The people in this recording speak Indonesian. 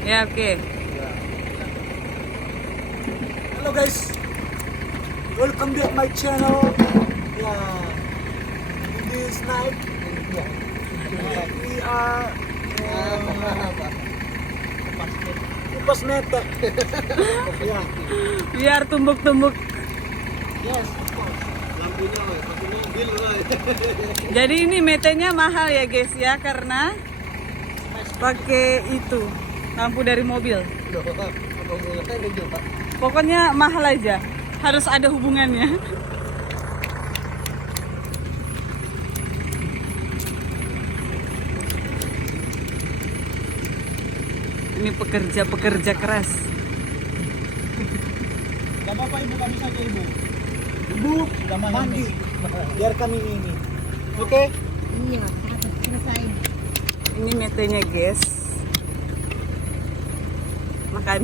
Ya, oke. Halo guys, welcome back my channel. Ya, in this night, we are kupas mete. Ya, Biar tumbuk-tumbuk. yes, of course. Lampunya, pakai mobil lah. Jadi ini metenya mahal ya guys ya, karena pakai itu lampu dari mobil. Pokoknya mahal aja, harus ada hubungannya. Ini pekerja-pekerja keras. Gak apa-apa ibu, kami saja ibu. Ibu, mandi. Biar kami ini. Oke? Iya, harus selesain. Ini metenya guys. Makan.